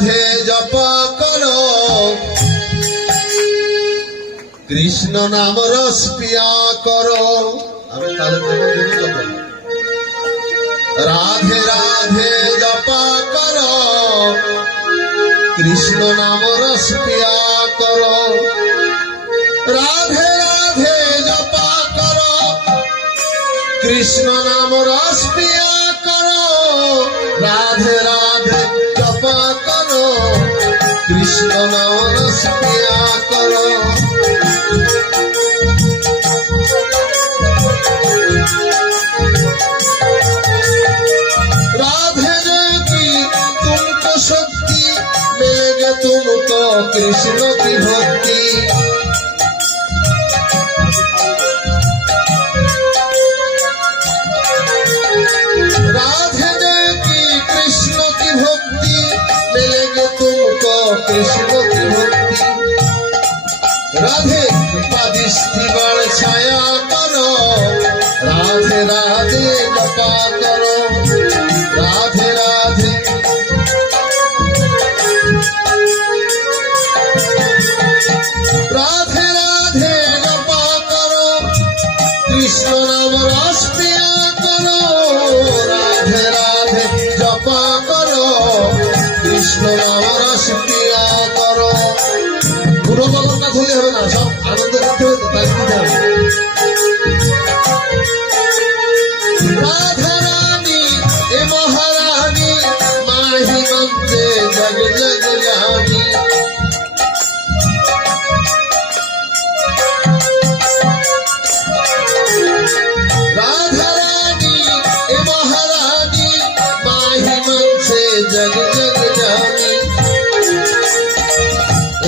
রাধে জপা করো, কৃষ্ণ নাম রস পিয়া করো। আমি তাদের রাধে রাধে জপা করো, কৃষ্ণ নাম রস পিয়া করো। রাধে রাধে জপা করো, কৃষ্ণ নাম রস পিয়া করো। রাধে রাধে জপা করো, কৃষ্ণ নাম রস পিয়া করো। राधे ने की तुमको शक्ति, मिलेगा तुमको कृष्ण की भक्ति। राधे ने की कृष्ण की भक्ति, मिलेगा तुमको कृष्ण की भक्ति। राधे कृपादृष्टि बड़ छाया करो, राधे राधे जपा करो। राधे राधे राधे राधे जपा करो, कृष्ण नाम रस पिया करो। राधे राधे जपा करो, कृष्ण नाम रस पिया करो। পুরো বলনা ধরে হবে না, সব আনন্দ করতে হবে, তাই দিতে হবে। রাধা রানী এ মহারানী, মাহি মন্ত্রে জগ জগ জানি। রাধা রানী এ মহারানী, মাহি মন্ত্রে জগ জগ জানি।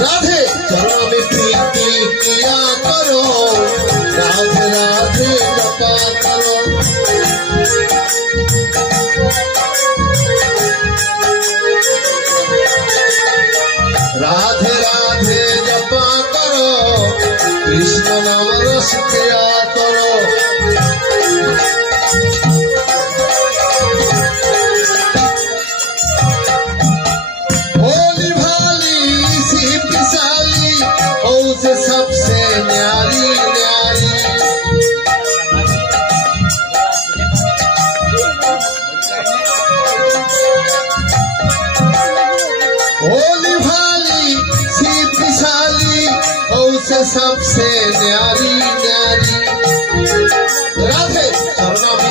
राधे चरणों में प्रीति किया करो, राधे राधे जपा करो। राधे राधे जपा करो, कृष्ण नाम रस पिया करो। से सबसे न्यारी न्यारी, भोली भाली सी पिसाली, से सबसे न्यारी न्यारी। राधे चरणों में